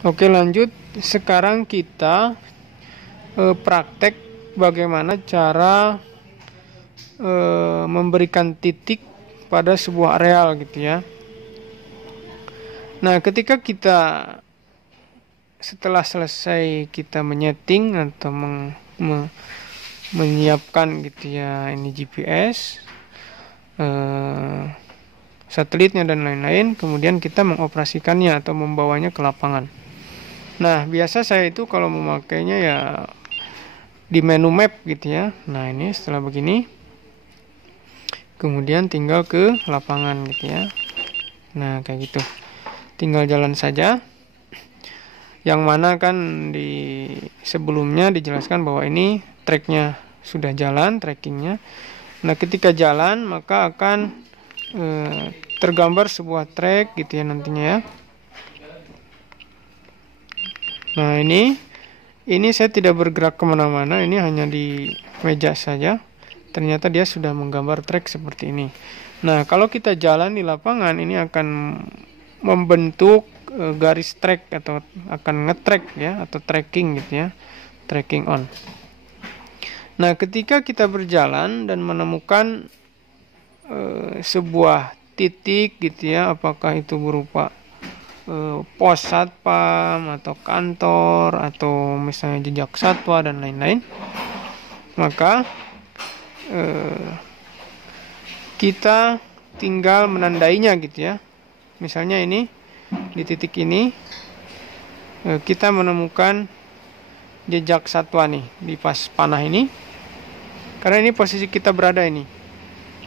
Oke, lanjut. Sekarang kita praktek bagaimana cara memberikan titik pada sebuah areal gitu ya. Nah, ketika kita setelah selesai kita menyeting atau menyiapkan gitu ya, ini GPS, satelitnya dan lain-lain, kemudian kita mengoperasikannya atau membawanya ke lapangan. Nah, biasa saya itu kalau memakainya ya di menu map gitu ya. Nah, ini setelah begini, kemudian tinggal ke lapangan gitu ya. Nah, kayak gitu. Tinggal jalan saja. Yang mana kan di sebelumnya dijelaskan bahwa ini tracknya sudah jalan, trackingnya. Nah, ketika jalan maka akan tergambar sebuah track gitu ya nantinya ya. Nah, ini saya tidak bergerak kemana-mana, ini hanya di meja saja. Ternyata dia sudah menggambar track seperti ini. Nah, kalau kita jalan di lapangan, ini akan membentuk garis track atau akan nge-track ya, atau tracking gitu ya, tracking on. Nah, ketika kita berjalan dan menemukan sebuah titik gitu ya, apakah itu berupa pos satpam atau kantor atau misalnya jejak satwa dan lain-lain, maka kita tinggal menandainya gitu ya. Misalnya ini di titik ini kita menemukan jejak satwa nih di pas panah ini, karena ini posisi kita berada ini.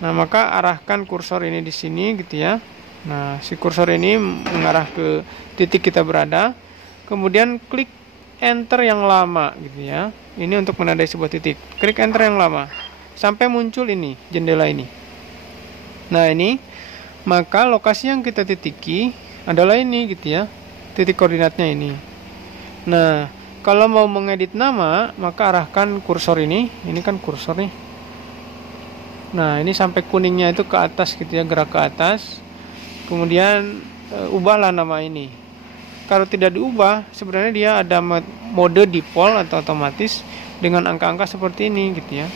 Nah, maka arahkan kursor ini di sini gitu ya. Nah, si kursor ini mengarah ke titik kita berada. Kemudian klik enter yang lama gitu ya. Ini untuk menandai sebuah titik. Klik enter yang lama sampai muncul ini, jendela ini. Nah, ini maka lokasi yang kita titiki adalah ini gitu ya. Titik koordinatnya ini. Nah, kalau mau mengedit nama, maka arahkan kursor ini. Ini kan kursor nih. Nah, ini sampai kuningnya itu ke atas gitu ya, gerak ke atas. Kemudian ubahlah nama ini. Kalau tidak diubah, sebenarnya dia ada mode default atau otomatis dengan angka-angka seperti ini gitu ya.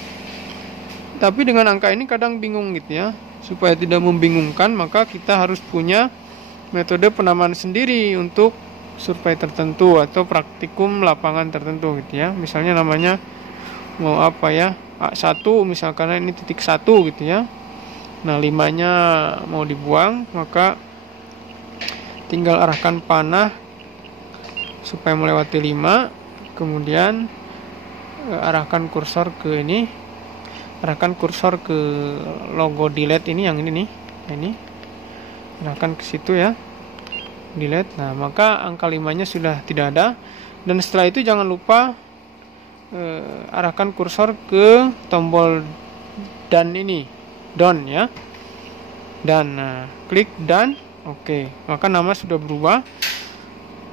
Tapi dengan angka ini kadang bingung gitu ya. Supaya tidak membingungkan, maka kita harus punya metode penamaan sendiri untuk survei tertentu atau praktikum lapangan tertentu gitu ya. Misalnya namanya mau apa ya, A1 misalkan, ini titik 1 gitu ya. Nah, 5-nya mau dibuang, maka tinggal arahkan panah supaya melewati 5. Kemudian arahkan kursor ke ini. Arahkan kursor ke logo delete ini, yang ini nih. Ini. Arahkan ke situ ya. Delete. Nah, maka angka 5-nya sudah tidak ada. Dan setelah itu jangan lupa arahkan kursor ke tombol done ini. Done ya. Dan klik done. Oke, maka nama sudah berubah.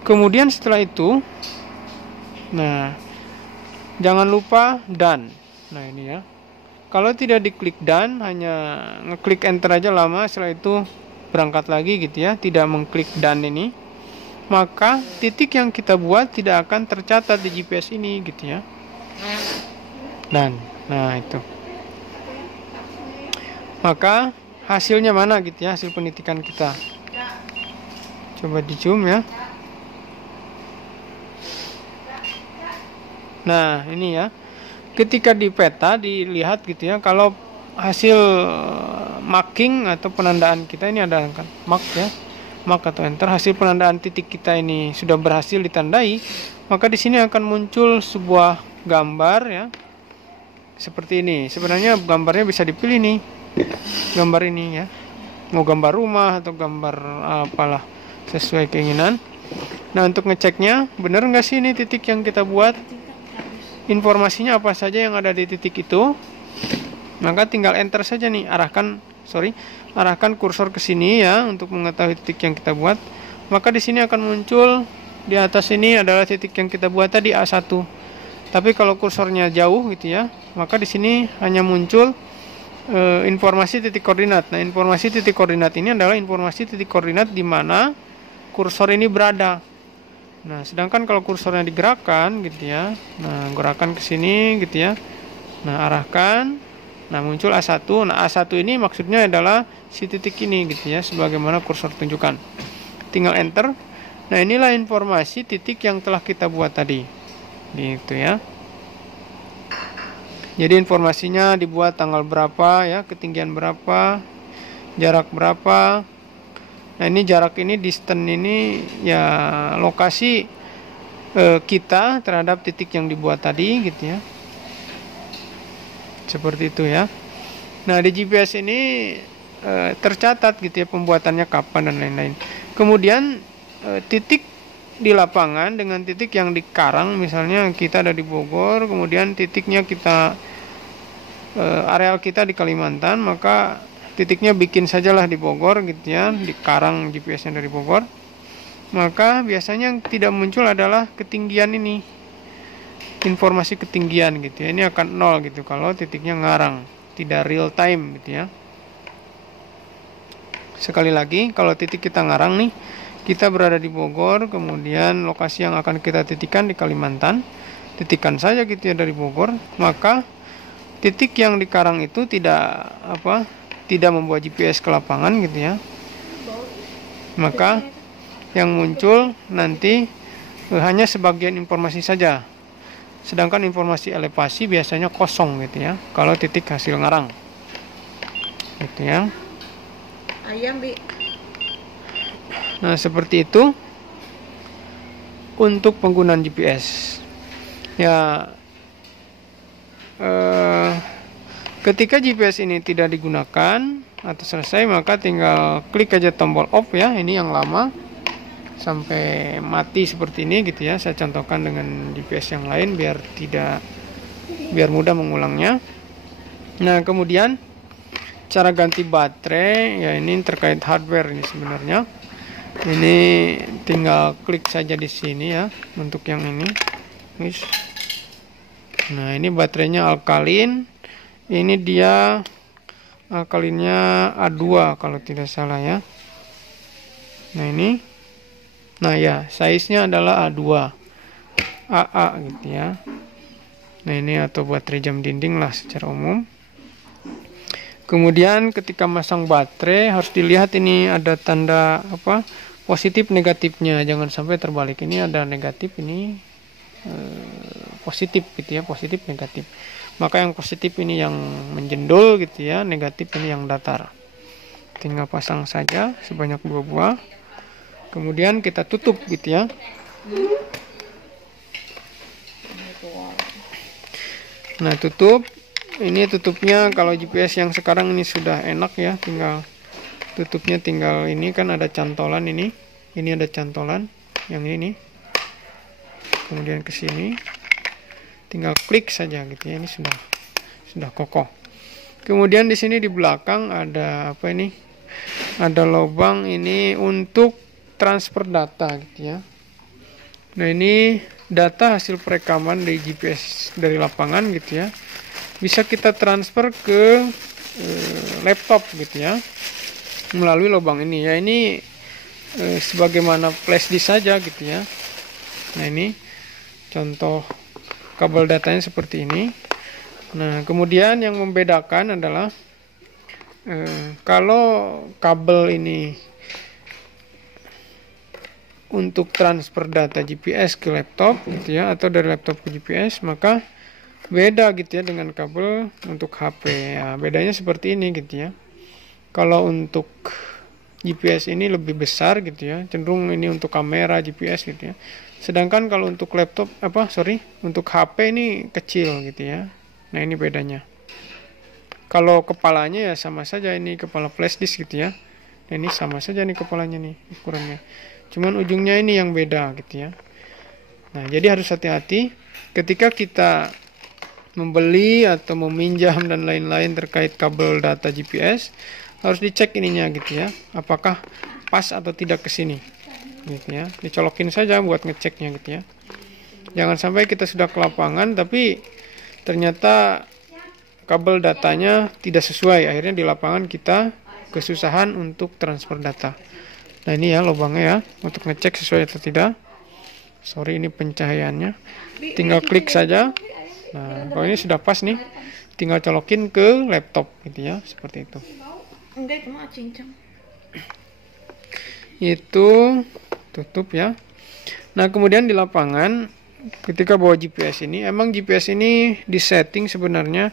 Kemudian setelah itu, nah, jangan lupa done. Nah, ini ya. Kalau tidak diklik done, hanya ngeklik enter aja lama, setelah itu berangkat lagi gitu ya, tidak mengklik done ini, maka titik yang kita buat tidak akan tercatat di GPS ini gitu ya. Dan nah itu. Maka hasilnya mana gitu ya, hasil penitikan kita. Coba di zoom ya. Nah, ini ya. Ketika di peta dilihat gitu ya, kalau hasil marking atau penandaan kita ini ada kan mark ya. Mark atau enter, hasil penandaan titik kita ini sudah berhasil ditandai, maka di sini akan muncul sebuah gambar ya. Seperti ini. Sebenarnya gambarnya bisa dipilih nih. Gambar ini ya. Mau gambar rumah atau gambar apalah sesuai keinginan. Nah, untuk ngeceknya benar nggak sih ini titik yang kita buat, informasinya apa saja yang ada di titik itu, maka tinggal enter saja nih. Arahkan kursor ke sini ya untuk mengetahui titik yang kita buat. Maka di sini akan muncul di atas ini adalah titik yang kita buat tadi, A1. Tapi kalau kursornya jauh gitu ya, maka di sini hanya muncul informasi titik koordinat. Nah, informasi titik koordinat ini adalah informasi titik koordinat di mana kursor ini berada. Nah, sedangkan kalau kursornya digerakkan gitu ya. Nah, gerakan ke sini gitu ya. Nah, arahkan. Nah, muncul A1. Nah, A1 ini maksudnya adalah si titik ini gitu ya, sebagaimana kursor tunjukkan. Tinggal enter. Nah, inilah informasi titik yang telah kita buat tadi. Gitu ya. Jadi informasinya dibuat tanggal berapa ya, ketinggian berapa, jarak berapa. Nah, ini jarak ini, distance ini ya lokasi kita terhadap titik yang dibuat tadi gitu ya. Seperti itu ya. Nah, di GPS ini tercatat gitu ya pembuatannya kapan dan lain-lain. Kemudian titik di lapangan dengan titik yang di Karang, misalnya kita ada di Bogor, kemudian titiknya kita areal kita di Kalimantan, maka titiknya bikin sajalah di Bogor gitu ya, di Karang GPS-nya dari Bogor. Maka biasanya yang tidak muncul adalah ketinggian ini, informasi ketinggian gitu ya. Ini akan 0 gitu kalau titiknya ngarang, tidak real time gitu ya. Sekali lagi, kalau titik kita ngarang nih, kita berada di Bogor, kemudian lokasi yang akan kita titikkan di Kalimantan, titikkan saja gitu ya dari Bogor, maka titik yang di Karang itu tidak membawa GPS ke lapangan gitu ya. Maka yang muncul nanti hanya sebagian informasi saja. Sedangkan informasi elevasi biasanya kosong gitu ya, kalau titik hasil ngarang. Gitu ya. Ayam, Bi. Nah, seperti itu untuk penggunaan GPS. Ya, ketika GPS ini tidak digunakan atau selesai, maka tinggal klik aja tombol off ya. Ini yang lama sampai mati seperti ini gitu ya. Saya contohkan dengan GPS yang lain biar mudah mengulangnya. Nah, kemudian cara ganti baterai ya, ini terkait hardware ini sebenarnya. Ini tinggal klik saja di sini ya untuk yang ini. Nah, ini baterainya alkalin. Ini dia alkalinnya A2 kalau tidak salah ya. Nah, ini. Nah, ya, size-nya adalah A2. AA gitu ya. Nah, ini atau baterai jam dinding lah secara umum. Kemudian ketika masang baterai harus dilihat ini ada tanda positif negatifnya, jangan sampai terbalik. Ini ada negatif, ini positif gitu ya, positif negatif. Maka yang positif ini yang menjendol gitu ya, negatif ini yang datar. Tinggal pasang saja sebanyak 2 buah. Kemudian kita tutup gitu ya. Nah, tutup. Ini tutupnya kalau GPS yang sekarang ini sudah enak ya, tinggal tutupnya tinggal ini kan ada cantolan ini. Ini ada cantolan yang ini nih. Kemudian ke sini. Tinggal klik saja gitu ya. Ini sudah kokoh. Kemudian di sini di belakang ada apa ini? Ada lubang ini untuk transfer data gitu ya. Nah, ini data hasil perekaman dari GPS dari lapangan gitu ya. Bisa kita transfer ke laptop gitu ya melalui lubang ini ya. Ini sebagaimana flash disk saja gitu ya. Nah, ini contoh kabel datanya seperti ini. Nah, kemudian yang membedakan adalah kalau kabel ini untuk transfer data GPS ke laptop gitu ya, atau dari laptop ke GPS, maka beda gitu ya dengan kabel untuk HP ya. Bedanya seperti ini gitu ya. Kalau untuk GPS ini lebih besar gitu ya, cenderung ini untuk kamera GPS gitu ya. Sedangkan kalau untuk laptop untuk HP ini kecil gitu ya. Nah, ini bedanya. Kalau kepalanya ya sama saja, ini kepala flash disk gitu ya. Nah, ini sama saja nih kepalanya nih ukurannya. Cuman ujungnya ini yang beda gitu ya. Nah, jadi harus hati-hati ketika kita membeli atau meminjam dan lain-lain terkait kabel data GPS, harus dicek ininya gitu ya, apakah pas atau tidak ke sini gitu ya. Dicolokin saja buat ngeceknya gitu ya. Jangan sampai kita sudah ke lapangan tapi ternyata kabel datanya tidak sesuai, akhirnya di lapangan kita kesusahan untuk transfer data. Nah, ini ya lubangnya ya untuk ngecek sesuai atau tidak. Sorry, ini pencahayaannya. Tinggal klik saja. Nah, kalau ini sudah pas nih, tinggal colokin ke laptop gitu ya, seperti itu. Enggak, cuma cincang. Itu tutup ya. Nah, kemudian di lapangan ketika bawa GPS ini, emang GPS ini disetting sebenarnya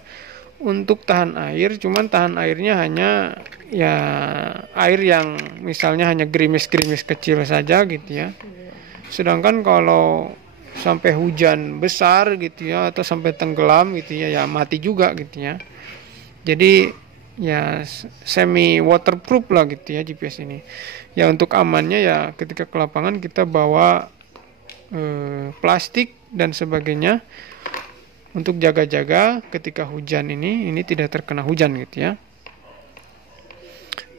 untuk tahan air, cuman tahan airnya hanya ya air yang misalnya hanya gerimis-gerimis kecil saja gitu ya. Sedangkan kalau sampai hujan besar gitu ya, atau sampai tenggelam gitu ya, ya mati juga gitu ya. Jadi ya semi waterproof lah gitu ya GPS ini. Ya untuk amannya ya ketika ke lapangan kita bawa plastik dan sebagainya untuk jaga-jaga ketika hujan ini tidak terkena hujan gitu ya.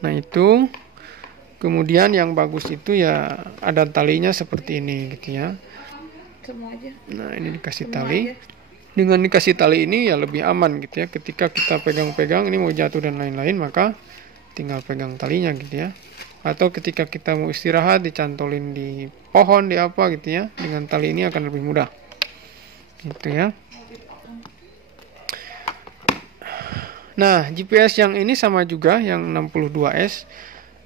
Nah itu kemudian yang bagus itu ya ada talinya seperti ini gitu ya. Semua aja. Nah ini dikasih Semua tali. aja. Dengan dikasih tali ini ya lebih aman gitu ya. Ketika kita pegang-pegang ini mau jatuh dan lain-lain, maka tinggal pegang talinya gitu ya. Atau ketika kita mau istirahat dicantolin di pohon di apa gitu ya, dengan tali ini akan lebih mudah gitu ya. Nah GPS yang ini sama juga, yang 62S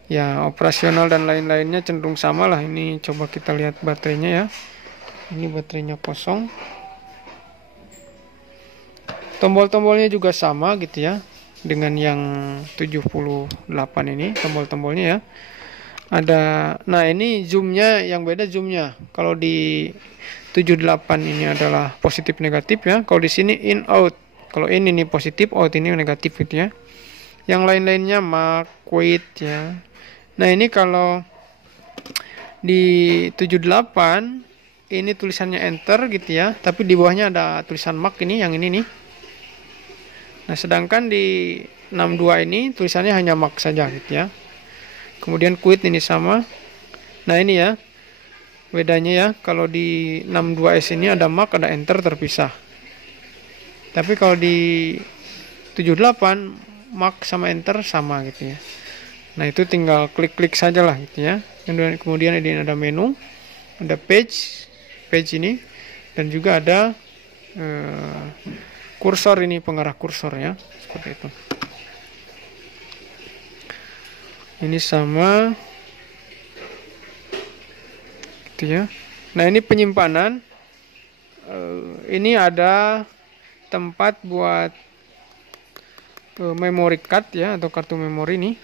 ya, operasional dan lain-lainnya cenderung sama lah. Ini coba kita lihat baterainya ya. Ini baterainya kosong. Tombol-tombolnya juga sama gitu ya, dengan yang 78 ini tombol-tombolnya ya. Ada, nah ini zoomnya yang beda zoomnya. Kalau di 78 ini adalah positif negatif ya. Kalau di sini in out. Kalau ini nih positif, out ini negatif gitu ya. Yang lain-lainnya mark, weight ya. Nah ini kalau di 78 ini tulisannya enter gitu ya, tapi di bawahnya ada tulisan mark ini, yang ini nih. Nah sedangkan di 62 ini tulisannya hanya mark saja gitu ya. Kemudian quit ini sama. Nah ini ya bedanya ya, kalau di 62S ini ada mark, ada enter terpisah. Tapi kalau di 78 mark sama enter sama gitu ya. Nah itu tinggal klik-klik saja lah gitu ya. Kemudian ini ada menu, ada page ini, dan juga ada kursor ini, pengarah kursor ya, seperti itu. Ini sama gitu ya. Nah ini penyimpanan, ini ada tempat buat memory card ya, atau kartu memori nih.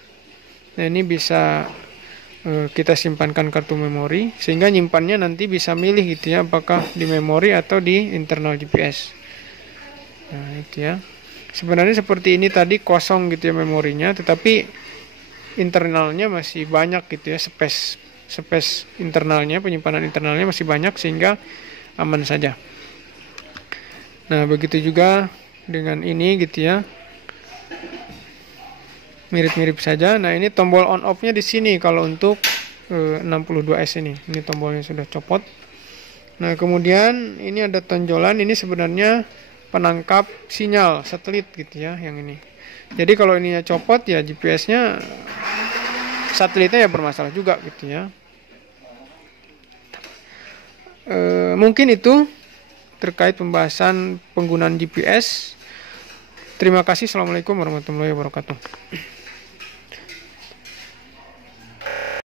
Nah ini bisa kita simpankan kartu memori, sehingga nyimpannya nanti bisa milih gitu ya, apakah di memori atau di internal GPS. Nah itu ya, sebenarnya seperti ini tadi kosong gitu ya memorinya, tetapi internalnya masih banyak gitu ya, space internalnya, penyimpanan internalnya masih banyak, sehingga aman saja. Nah begitu juga dengan ini gitu ya, mirip-mirip saja. Nah ini tombol on off nya di sini kalau untuk 62S ini tombolnya sudah copot. Nah kemudian ini ada tonjolan, ini sebenarnya penangkap sinyal satelit gitu ya, yang ini. Jadi kalau ininya copot ya GPS-nya, satelitnya ya bermasalah juga gitu ya. Mungkin itu terkait pembahasan penggunaan GPS. Terima kasih. Assalamualaikum warahmatullahi wabarakatuh.